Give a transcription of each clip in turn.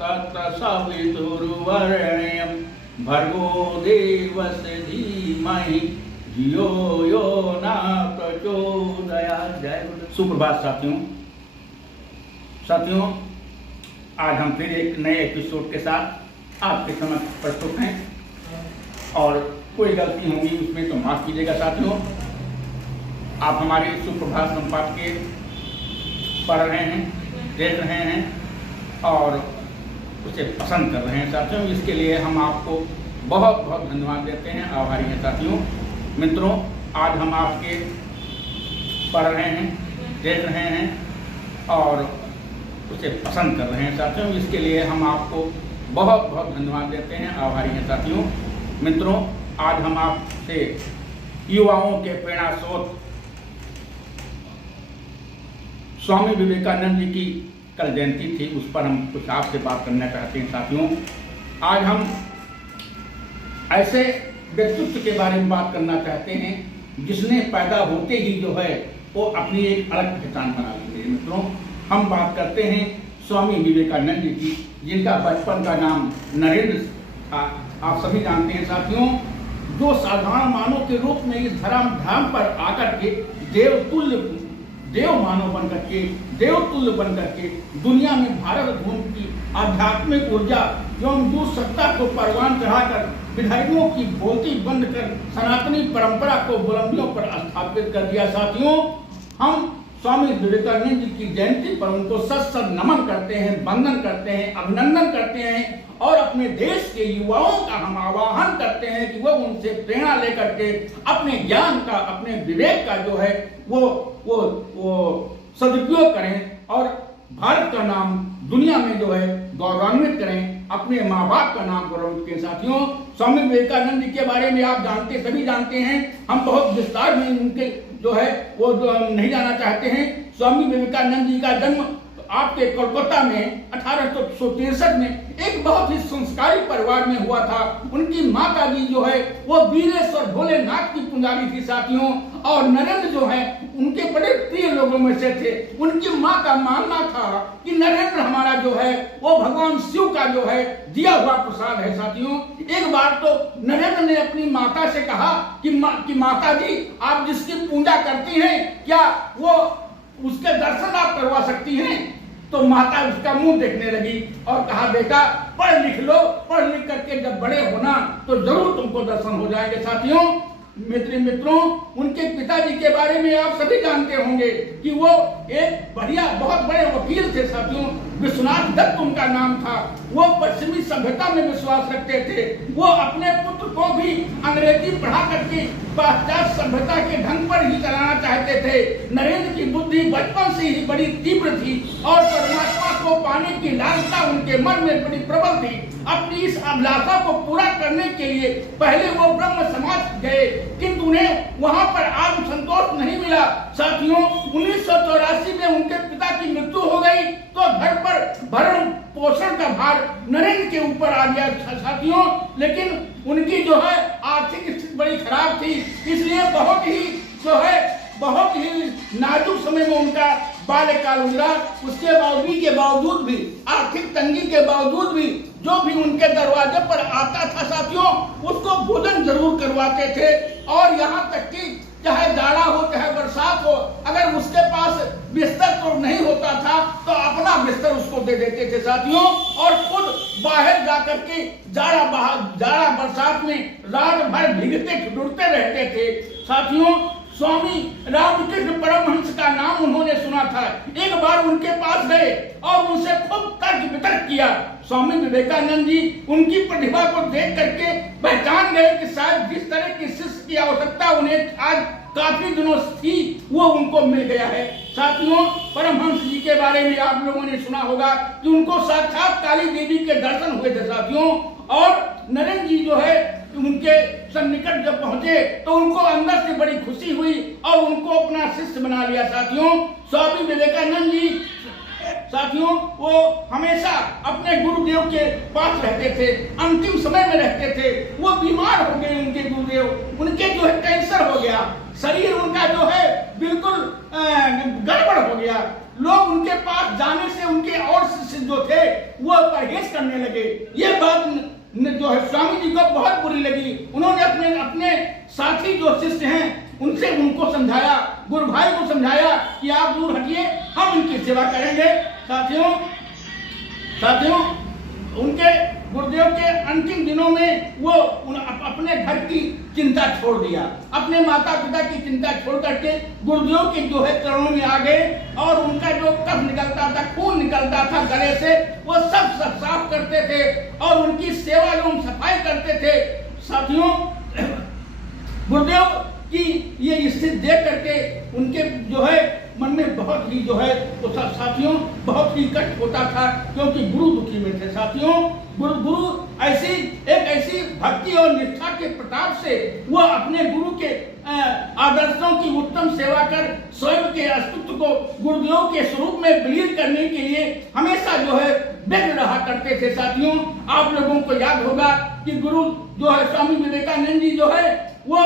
तत्सवितुर्वरेण्यं भर्गो देवस्य धीमहि धियो यो न प्रचोदयात्। जय गुरु। सुप्रभात साथियों, आज हम फिर एक नए एपिसोड के साथ आपके समक्ष प्रस्तुत हैं और कोई गलती होगी उसमें तो माफ कीजिएगा साथियों। आप हमारे सुप्रभात संपाद के पढ़ रहे हैं, देख रहे हैं और उसे पसंद कर रहे हैं साथियों। इसके लिए हम आपको बहुत बहुत धन्यवाद देते हैं, आभारी हैं साथियों। मित्रों, आज हम आपके पढ़ रहे हैं, देख रहे हैं और उसे पसंद कर रहे हैं साथियों। इसके लिए हम आपको बहुत बहुत धन्यवाद देते हैं, आभारी हैं साथियों। मित्रों, आज हम आपसे युवाओं के प्रेरणा स्रोत स्वामी विवेकानंद जी की कल जयंती थी, उस पर हम कुछ आपसे बात करना चाहते हैं साथियों। आज हम ऐसे व्यक्तित्व के बारे में बात करना चाहते हैं जिसने पैदा होते ही जो है वो अपनी एक अलग पहचान बना ली है। मित्रों, हम बात करते हैं स्वामी विवेकानंद जी की, जिनका बचपन का नाम नरेंद्र था। आप सभी जानते हैं साथियों, जो साधारण मानव के रूप में इस धाम पर आकर के देव मानव बनकर के देवतुल्य बनकर के दुनिया में भारत भूमि की आध्यात्मिक ऊर्जा एवं दूर सत्ता को परवान चढ़ाकर विधायकों की बोलती बंद कर सनातनी परंपरा को बुलंदियों पर स्थापित कर दिया। साथियों, हम स्वामी विवेकानंद जी की जयंती पर उनको सत नमन करते हैं, वंदन करते हैं, अभिनंदन करते हैं और अपने देश के युवाओं का हम आह्वान करते हैं कि वो उनसे प्रेरणा लेकर के अपने ज्ञान का, अपने विवेक का जो है वो सदुपयोग करें और भारत का नाम दुनिया में जो है गौरवान्वित करें, अपने माँ बाप का नाम गौरवान्वित करें। साथियों, स्वामी विवेकानंद जी के बारे में आप सभी जानते हैं, हम बहुत विस्तार में उनके जो है वो नहीं जाना चाहते हैं। स्वामी विवेकानंद जी का जन्म आपके कोलकाता में 1863 में एक बहुत ही संस्कारी परिवार में हुआ था। उनकी माता जी जो है वो वीरेश्वर भोलेनाथ की पुजारी थी साथियों, और नरेंद्र जो है उनके बड़े प्रिय लोगों में से थे। उनकी माँ का मानना था कि नरेंद्र हमारा जो है वो भगवान शिव का जो है दिया हुआ प्रसाद है। साथियों, एक बार तो नरेंद्र ने अपनी माता से कहा कि माता जी, आप जिसकी पूजा करती हैं क्या वो उसके दर्शन आप करवा सकती हैं? तो माता उसका मुंह देखने लगी और कहा, बेटा पढ़ लिख लो, पढ़ लिख करके जब बड़े होना तो जरूर तुमको दर्शन हो जाएंगे। साथियों, मित्रों, उनके पिताजी के बारे में आप सभी जानते होंगे कि वो एक बहुत बड़े वकील थे साथियों। विश्वनाथ दत्त उनका नाम था। वो पश्चिमी सभ्यता में विश्वास रखते थे। वो अपने पुत्र को भी अंग्रेजी पढ़ा करके पाश्चात्य सभ्यता के ढंग पर ही चलाना चाहते थे। नरेंद्र की बुद्धि बचपन से ही बड़ी तीव्र थी और परमात्मा को पाने की लालसा उनके मन में बड़ी प्रबल थी। अपनी इस अभिलाषा को पूरा करने के लिए पहले वो ब्रह्म समाज गए, किंतु उन्हें वहां पर आत्मसंतोष नहीं मिला। साथियों, 1984 में उनके पिता की मृत्यु हो गई तो घर पर भरण पोषण का भार नरेंद्र के ऊपर आ गया साथियों। लेकिन उनकी जो है आर्थिक स्थिति बड़ी खराब थी, इसलिए बहुत ही नाजुक समय में उनका बाल्यकाल गुजरा। उसके बावजूद भी आर्थिक तंगी के बावजूद भी जो भी उनके दरवाजे पर आता था साथियों, उसको भोजन जरूर करवाते थे। और यहाँ तक कि चाहे जाड़ा हो चाहे बरसात हो, अगर उसके पास बिस्तर तो नहीं होता था तो अपना बिस्तर उसको दे देते थे साथियों, और खुद बाहर जाकर के जाड़ा बरसात में रात भर भीगते ठिठुरते रहते थे। साथियों, स्वामी रामकृष्ण परमहंस का नाम उन्होंने सुना था। एक बार उनके पास गए और उनसे खूब तर्क वितर्क किया। स्वामी विवेकानंद जी उनकी प्रतिभा को देख करके पहचान गए कि शायद जिस तरह की शिष्य की आवश्यकता उन्हें आज काफी दिनों थी वो उनको मिल गया है। साथियों, परमहंस जी के बारे में आप लोगों ने सुना होगा कि उनको साक्षात काली देवी के दर्शन हुए थे साथियों। और नरेंद्र जी जो है उनके सन्निकट जब पहुंचे तो उनको अंदर से बड़ी खुशी हुई और उनको अपना शिष्य बना लिया। साथियों, स्वामी विवेकानंद जी साथियों वो हमेशा अपने गुरुदेव के पास रहते थे, अंतिम समय में रहते थे। वो बीमार हो गए उनके गुरुदेव, उनके जो है कैंसर हो गया, शरीर उनका जो है बिल्कुल गड़बड़ हो गया। लोग उनके पास जाने से उनके और शिष्य जो थे वो परहेज करने लगे। ये बात जो है स्वामी जी को बहुत बुरी लगी। उन्होंने अपने साथी जो शिष्य हैं उनसे उनको समझाया, गुरु भाई को समझाया कि आप दूर हटिए, हम इनकी सेवा करेंगे। साथियों उनके गुरुदेव के अंतिम दिनों में वो अपने घर की चिंता छोड़ दिया, अपने माता पिता की चिंता छोड़ करके गुरुदेव के जो है चरणों में आ गए और उनका जो कफ निकलता था, खून निकलता था गले से, वो सब साफ करते थे और उनकी सेवा एवं सफाई करते थे। साथियों गुरुदेव की ये स्थिति देख करके उनके जो है मन में बहुत ही जो है वो साथियों बहुत ही कष्ट होता था, क्योंकि गुरु दुखी में थे। साथियों गुरु ऐसी भक्ति और निष्ठा के प्रताप से वो अपने गुरु के आदर्शों की उत्तम सेवा कर स्वयं के अस्तित्व को गुरुदेव के स्वरूप में विलीन करने के लिए हमेशा जो है व्यग्र रहा करते थे। साथियों आप लोगों को याद होगा कि गुरु जो है स्वामी विवेकानंद जी जो है वो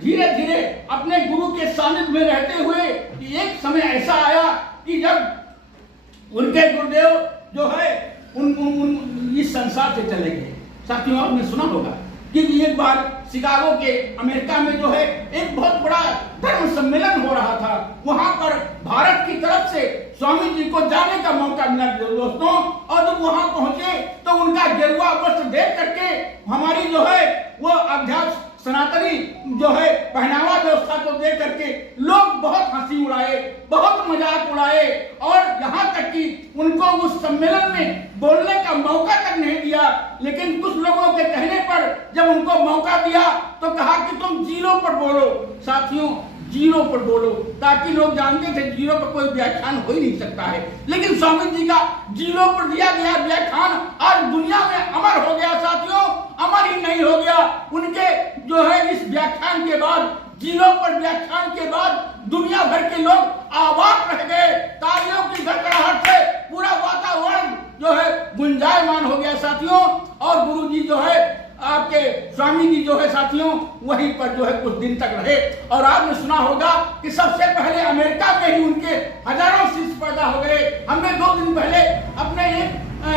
धीरे धीरे अपने गुरु के सानिध्य में रहते हुए एक समय ऐसा आया कि जब उनके गुरुदेव जो है उन इस संसार से चले गए। साथियों आपने सुना होगा कि एक बार शिकागो के अमेरिका में जो है एक बहुत बड़ा धर्म सम्मेलन हो रहा था। वहां पर भारत की तरफ से स्वामी जी को जाने का मौका मिला दोस्तों, और जब वहां पहुंचे तो उनका गेरुआ वस्त्र देख करके हमारी जो है वो अध्यात्म सनातनी जो है पहनावा व्यवस्था को देख करके लोग बहुत हंसी उड़ाए, बहुत मजाक उड़ाए और यहाँ तक कि उनको उस सम्मेलन में बोलने का मौका तक नहीं दिया। लेकिन कुछ लोगों के कहने पर जब उनको मौका दिया तो कहा कि तुम जीरो पर बोलो। साथियों जीरो पर बोलो, ताकि लोग जानते थे जीरो पर कोई व्याख्यान हो ही नहीं सकता है। लेकिन स्वामी जी का जीरो पर दिया गया व्याख्यान आज दुनिया में अमर हो गया। साथियों अमर ही नहीं हो गया, उनके जो है इस व्याख्यान के बाद, जीरो पर व्याख्यान के बाद दुनिया भर के लोग आवाज रह गए, तालियों की गड़गड़ाहट से पूरा वातावरण जो है गुंजायमान हो गया। साथियों और गुरु जी जो है आपके स्वामी जी जो है साथियों वहीं पर जो है कुछ दिन तक रहे। और आपने सुना होगा कि सबसे पहले अमेरिका में ही उनके हजारों शिष्य पैदा हो गए। हमने 2 दिन पहले अपने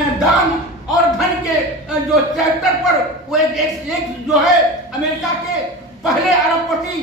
एक दान और धन के जो चैप्टर पर वो एक जो है अमेरिका के पहले अरबपति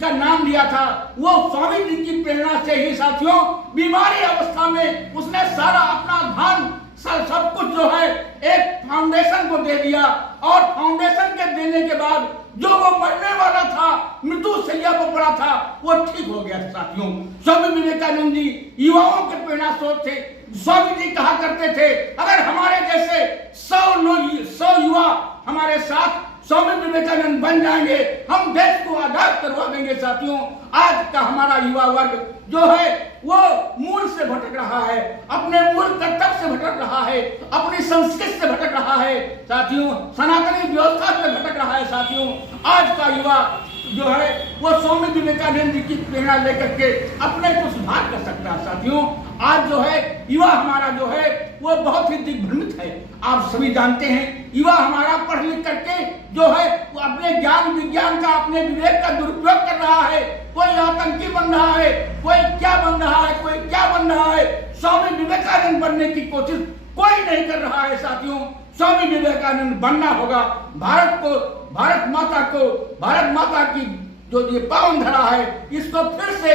का नाम लिया था। वो स्वामी जी की प्रेरणा से ही साथियों बीमारी अवस्था में उसने सारा अपना धन सब कुछ जो है एक फाउंडेशन को दे दिया, और फाउंडेशन के देने के बाद जो वो मरने वाला था, मृत्यु शैया पर पड़ा था, वो ठीक हो गया। साथियों स्वामी विवेकानंद जी युवाओं के प्रेरणा स्रोत थे। स्वामी जी कहा करते थे अगर हमारे जैसे 100 युवा हमारे साथ स्वामी विवेकानंद बन जाएंगे, हम देश को आजाद करवा देंगे। साथियों आज का हमारा युवा वर्ग जो है वो मूल से भटक रहा है, अपने मूल कर्तव्य से भटक रहा है, अपनी संस्कृति से भटक रहा है। साथियों सनातनी व्यवस्था से भटक रहा है। साथियों आज का युवा जो है वो स्वामी विवेकानंद जी की प्रेरणा लेकर के अपने को सुधार कर सकता है। साथियों आज जो है युवा हमारा जो है वो बहुत ही दिग्भ्रमित है। आप सभी जानते हैं युवा हमारा पढ़ लिख करके जो है वो अपने ज्ञान विज्ञान का, अपने विवेक का दुरुपयोग कर रहा है। कोई आतंकी बन रहा है, कोई क्या बन रहा है, कोई क्या बन रहा है। स्वामी विवेकानंद बनने की कोशिश कोई नहीं कर रहा है। साथियों स्वामी विवेकानंद बनना होगा। भारत को, भारत माता की जो ये पावन धरा है, इसको फिर से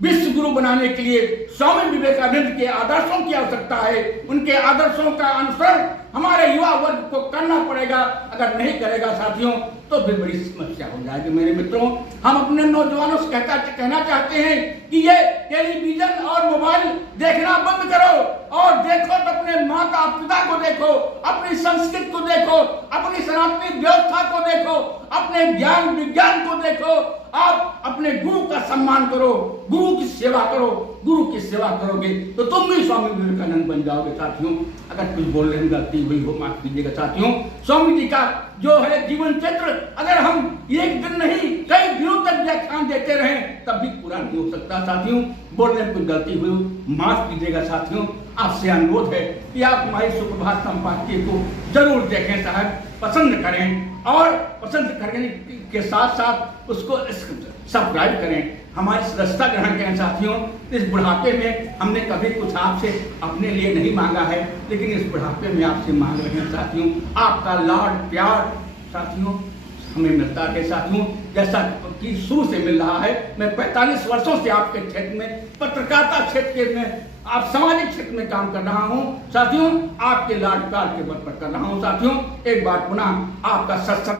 विश्व गुरु बनाने के लिए स्वामी विवेकानंद के आदर्शों की आवश्यकता है। उनके आदर्शों का अनुसरण हमारे युवा वर्ग को करना पड़ेगा। अगर नहीं करेगा साथियों तो फिर बड़ी समस्या हो जाएगी। मेरे मित्रों हम अपने नौजवानों से कहना चाहते हैं कि ये टेलीविजन और मोबाइल देखना बंद करो और देखो तो अपने माता पिता को देखो, अपनी संस्कृति को देखो, अपनी सनातनी व्यवस्था को देखो, अपने ज्ञान विज्ञान को देखो। आप अपने गुरु का सम्मान करो, गुरु की सेवा करो। गुरु की सेवा करोगे तो तुम भी स्वामी विवेकानंद बन जाओगे। साथियों अगर कुछ बोलने में गलती हुई हो माफ कीजिएगा। साथियों स्वामी जी का जो है जीवन चरित्र अगर हम एक दिन नहीं कई दिनों तक व्याख्यान देते रहें तब भी पूरा नहीं हो सकता। साथियों बोलने में कुछ गलती हुई माफ कीजिएगा। साथियों आपसे अनुरोध है कि आप हमारी सुप्रभात संपादकीय को जरूर देखें साहब, पसंद करें और पसंद करने के साथ साथ उसको सब्सक्राइब करें। हमारी सदस्यता ग्रहण करें साथियों। इस बुढ़ापे में हमने कभी कुछ आपसे अपने लिए नहीं मांगा है, लेकिन इस बुढ़ापे में आपसे मांग रहे हैं साथियों। आपका लाड प्यार साथियों हमें मिलता है साथियों, जैसा कि शुरू से मिल रहा है। मैं 45 वर्षों से आपके क्षेत्र में, पत्रकारिता क्षेत्र में, आप सामाजिक क्षेत्र में काम कर रहा हूं साथियों। आपके लाड प्यार के बल पर कर रहा हूं साथियों। एक बार पुनः आपका सत